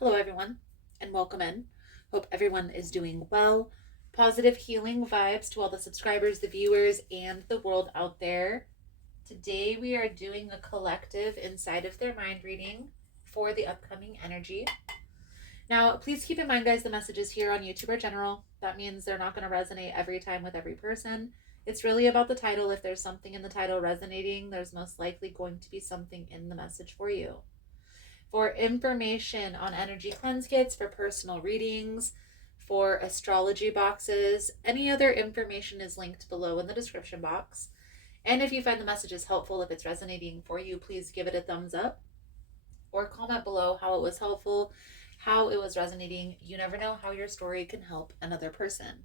Hello, everyone, and welcome in. Hope everyone is doing well. Positive healing vibes to all the subscribers, the viewers, and the world out there. Today, we are doing a collective inside of their mind reading for the upcoming energy. Now, please keep in mind, guys, the messages here on YouTube are general. That means they're not going to resonate every time with every person. It's really about the title. If there's something in the title resonating, there's most likely going to be something in the message for you. For information on energy cleanse kits, for personal readings, for astrology boxes, any other information is linked below in the description box. And if you find the messages helpful, if it's resonating for you, please give it a thumbs up or comment below how it was helpful, how it was resonating. You never know how your story can help another person.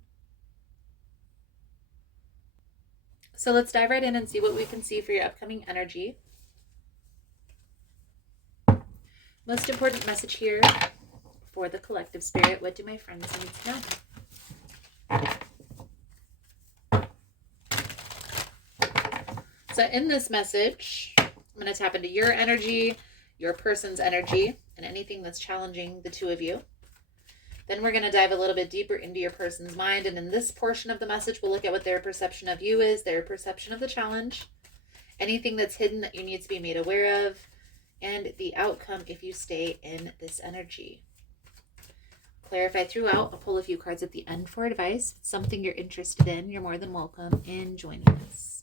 So let's dive right in and see what we can see for your upcoming energy. Most important message here for the collective spirit. What do my friends need to know? So in this message, I'm going to tap into your energy, your person's energy, and anything that's challenging the two of you. Then we're going to dive a little bit deeper into your person's mind. And in this portion of the message, we'll look at what their perception of you is, their perception of the challenge, anything that's hidden that you need to be made aware of, and the outcome if you stay in this energy. Clarify throughout. I'll pull a few cards at the end for advice. If it's something you're interested in, you're more than welcome in joining us.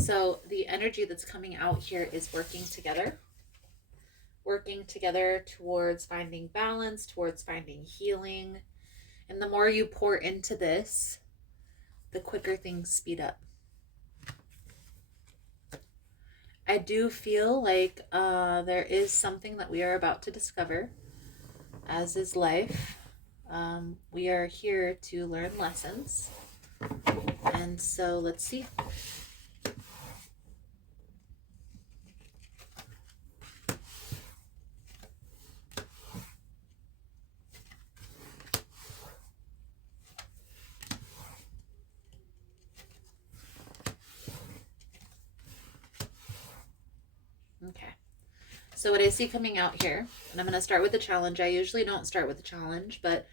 So the energy that's coming out here is working together towards finding balance, towards finding healing. And the more you pour into this, the quicker things speed up. I do feel like there is something that we are about to discover, as is life. We are here to learn lessons. And so let's see. Okay. So what I see coming out here, and I'm going to start with the challenge. I usually don't start with the challenge, but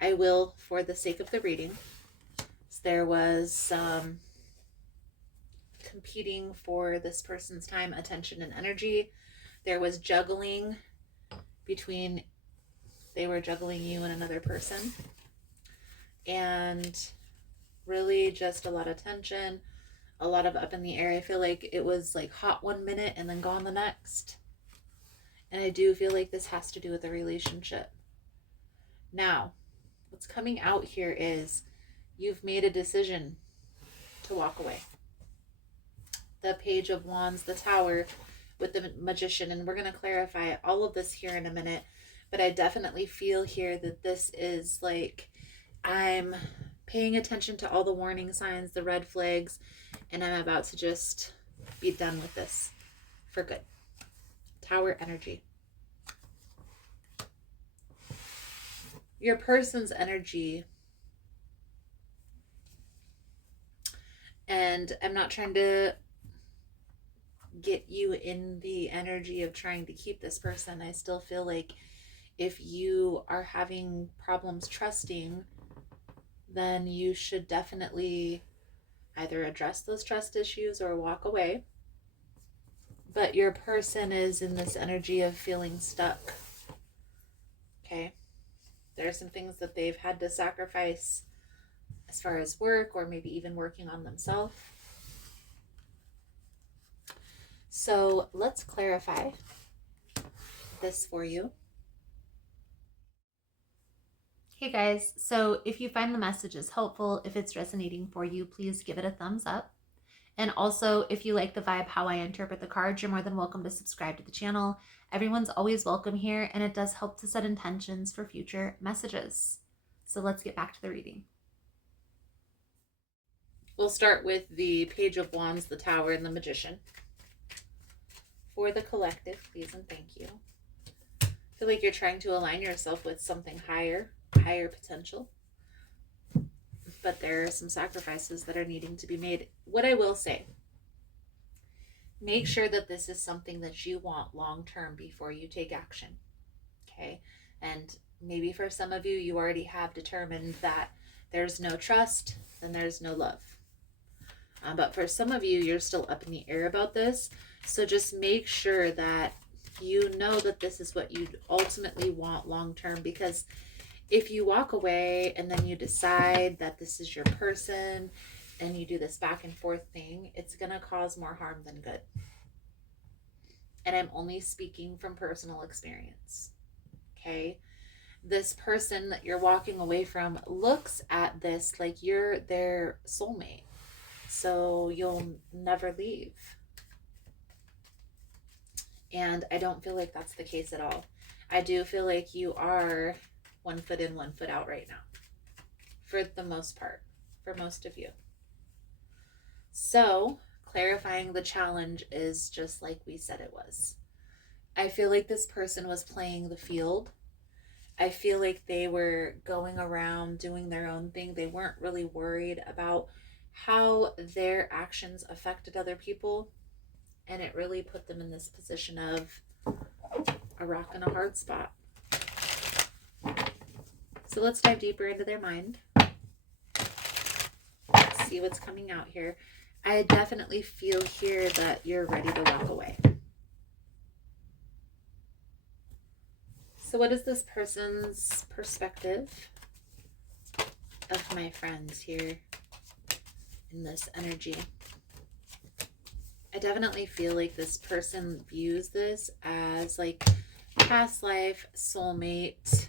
I will for the sake of the reading. So there was competing for this person's time, attention, and energy. There was juggling between, they were juggling you and another person. And really just a lot of tension, a lot of up in the air. I feel like it was like hot one minute and then gone the next. And I do feel like this has to do with a relationship. Now, what's coming out here is you've made a decision to walk away. The Page of Wands, the Tower with the Magician, and we're going to clarify all of this here in a minute, but I definitely feel here that this is like I'm paying attention to all the warning signs, the red flags, and I'm about to just be done with this for good. Tower energy. Your person's energy, and I'm not trying to get you in the energy of trying to keep this person. I still feel like if you are having problems trusting, then you should definitely either address those trust issues or walk away. But your person is in this energy of feeling stuck. Okay. There are some things that they've had to sacrifice as far as work or maybe even working on themselves. So let's clarify this for you. Hey guys, so if you find the messages helpful, if it's resonating for you, please give it a thumbs up. And also, if you like the vibe, how I interpret the cards, you're more than welcome to subscribe to the channel. Everyone's always welcome here, and it does help to set intentions for future messages. So let's get back to the reading. We'll start with the Page of Wands, the Tower, and the Magician. For the collective, please and thank you. I feel like you're trying to align yourself with something higher potential. But there are some sacrifices that are needing to be made. What I will say, make sure that this is something that you want long term before you take action. Okay. And maybe for some of you, you already have determined that there's no trust, then there's no love. But for some of you, you're still up in the air about this. So just make sure that you know that this is what you ultimately want long term, because if you walk away and then you decide that this is your person and you do this back and forth thing, it's going to cause more harm than good. And I'm only speaking from personal experience. Okay. This person that you're walking away from looks at this like you're their soulmate. So you'll never leave. And I don't feel like that's the case at all. I do feel like you are 1 foot in, 1 foot out right now. For the most part. For most of you. So, clarifying the challenge is just like we said it was. I feel like this person was playing the field. I feel like they were going around doing their own thing. They weren't really worried about how their actions affected other people. And it really put them in this position of a rock and a hard spot. So let's dive deeper into their mind. Let's see what's coming out here. I definitely feel here that you're ready to walk away. So what is this person's perspective of my friends here in this energy? I definitely feel like this person views this as like past life, soulmate.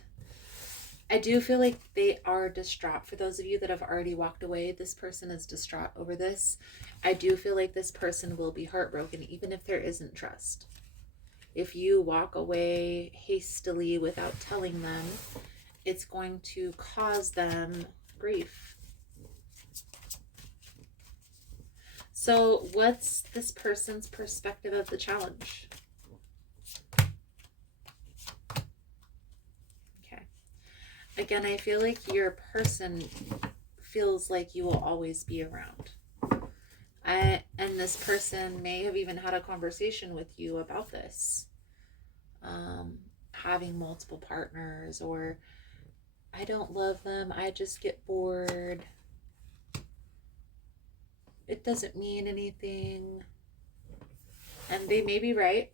I do feel like they are distraught. For those of you that have already walked away, this person is distraught over this. I do feel like this person will be heartbroken even if there isn't trust. If you walk away hastily without telling them, it's going to cause them grief. So what's this person's perspective of the challenge? Okay. Again, I feel like your person feels like you will always be around. And this person may have even had a conversation with you about this. Having multiple partners, or I don't love them, I just get bored. It doesn't mean anything. And they may be right.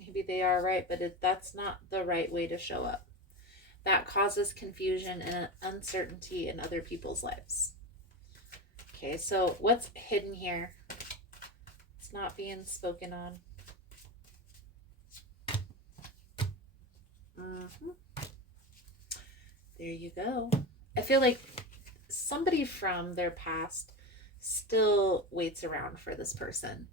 Maybe they are right, but that's not the right way to show up. That causes confusion and uncertainty in other people's lives. Okay, so what's hidden here? It's not being spoken on. There you go. I feel like somebody from their past still waits around for this person.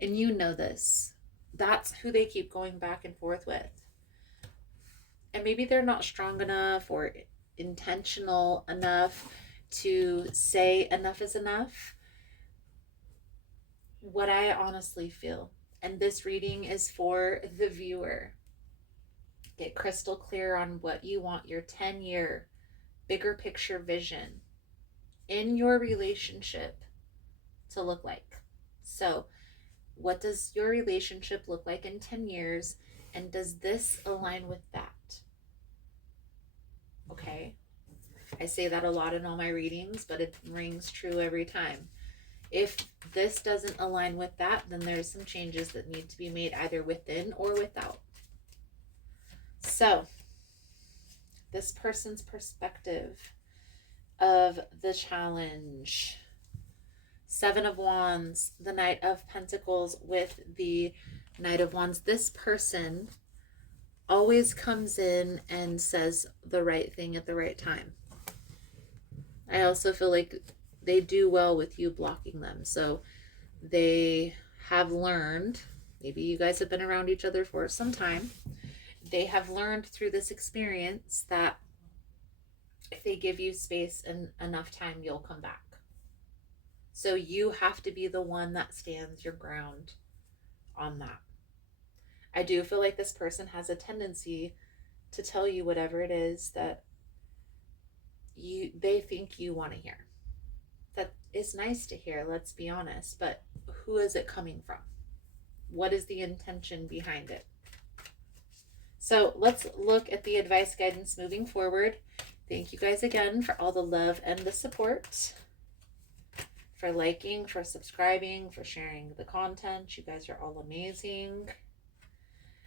And you know this. That's who they keep going back and forth with. And maybe they're not strong enough or intentional enough to say enough is enough. What I honestly feel, and this reading is for the viewer, get crystal clear on what you want your 10-year bigger picture vision in your relationship to look like. So what does your relationship look like in 10 years? And does this align with that? Okay. I say that a lot in all my readings, but it rings true every time. If this doesn't align with that, then there's some changes that need to be made either within or without. So, this person's perspective of the challenge. 7 of Wands, the Knight of Pentacles with the Knight of Wands. This person always comes in and says the right thing at the right time. I also feel like they do well with you blocking them. So they have learned, maybe you guys have been around each other for some time. They have learned through this experience that if they give you space and enough time, you'll come back. So you have to be the one that stands your ground on that. I do feel like this person has a tendency to tell you whatever it is that they think you want to hear. That is nice to hear, let's be honest, but who is it coming from? What is the intention behind it? So let's look at the advice guidance moving forward. Thank you guys again for all the love and the support, for liking, for subscribing, for sharing the content. You guys are all amazing.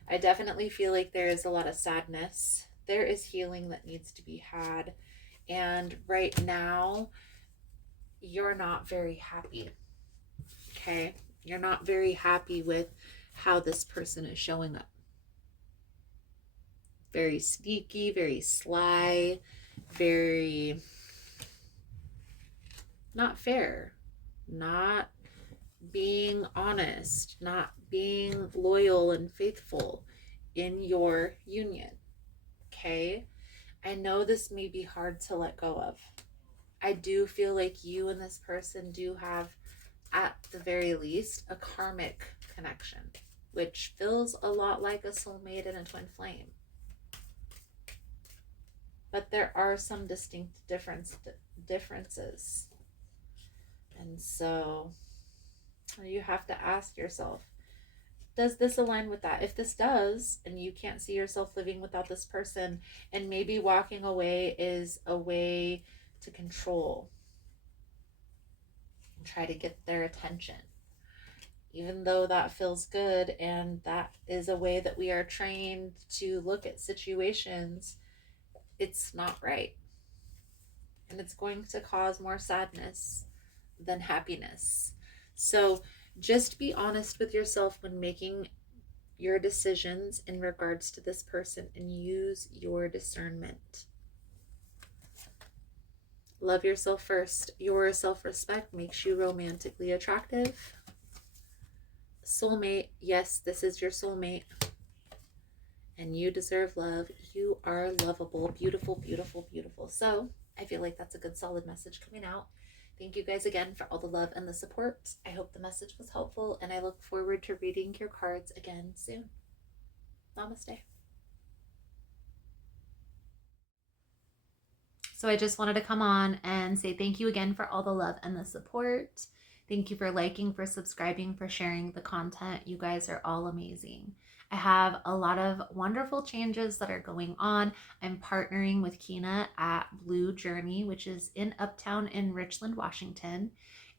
I definitely feel like there is a lot of sadness. There is healing that needs to be had. And right now, you're not very happy. Okay? You're not very happy with how this person is showing up. Very sneaky, very sly, very not fair, not being honest, not being loyal and faithful in your union. Okay? I know this may be hard to let go of. I do feel like you and this person do have, at the very least, a karmic connection, which feels a lot like a soulmate and a twin flame. But there are some distinct differences. And so you have to ask yourself, does this align with that? If this does, and you can't see yourself living without this person, and maybe walking away is a way to control and try to get their attention, even though that feels good and that is a way that we are trained to look at situations, it's not right. And it's going to cause more sadness than happiness. So just be honest with yourself when making your decisions in regards to this person and use your discernment. Love yourself first. Your self-respect makes you romantically attractive. Soulmate, yes, this is your soulmate. And you deserve love. You are lovable, beautiful, beautiful, beautiful. So I feel like that's a good solid message coming out. Thank you guys again for all the love and the support. I hope the message was helpful, and I look forward to reading your cards again soon. Namaste. So I just wanted to come on and say thank you again for all the love and the support. Thank you for liking, for subscribing, for sharing the content. You guys are all amazing. I have a lot of wonderful changes that are going on. I'm partnering with Kina at Blue Journey, which is in Uptown in Richland, Washington.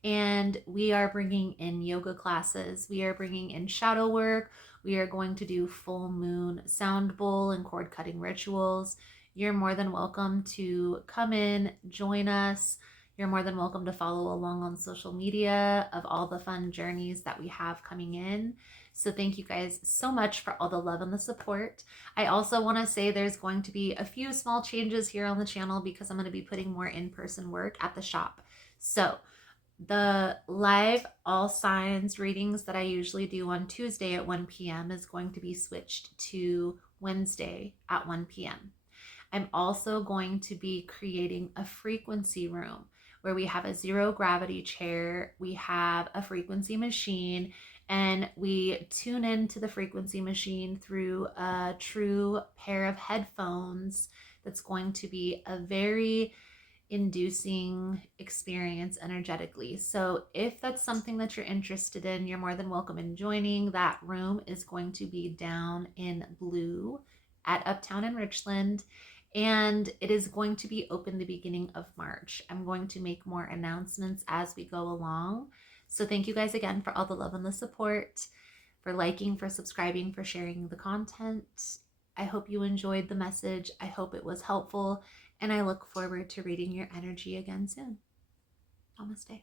And we are bringing in yoga classes. We are bringing in shadow work. We are going to do full moon sound bowl and cord cutting rituals. You're more than welcome to come in, join us. You're more than welcome to follow along on social media of all the fun journeys that we have coming in. So thank you guys so much for all the love and the support. I also want to say there's going to be a few small changes here on the channel because I'm going to be putting more in-person work at the shop. So the live all signs readings that I usually do on Tuesday at 1 p.m. is going to be switched to Wednesday at 1 p.m. I'm also going to be creating a frequency room where we have a zero gravity chair, we have a frequency machine, and we tune into the frequency machine through a true pair of headphones that's going to be a very inducing experience energetically. So if that's something that you're interested in, you're more than welcome in joining. That room is going to be down in Blue at Uptown in Richland, and it is going to be open the beginning of March. I'm going to make more announcements as we go along. So thank you guys again for all the love and the support, for liking, for subscribing, for sharing the content. I hope you enjoyed the message. I hope it was helpful, and I look forward to reading your energy again soon. Namaste.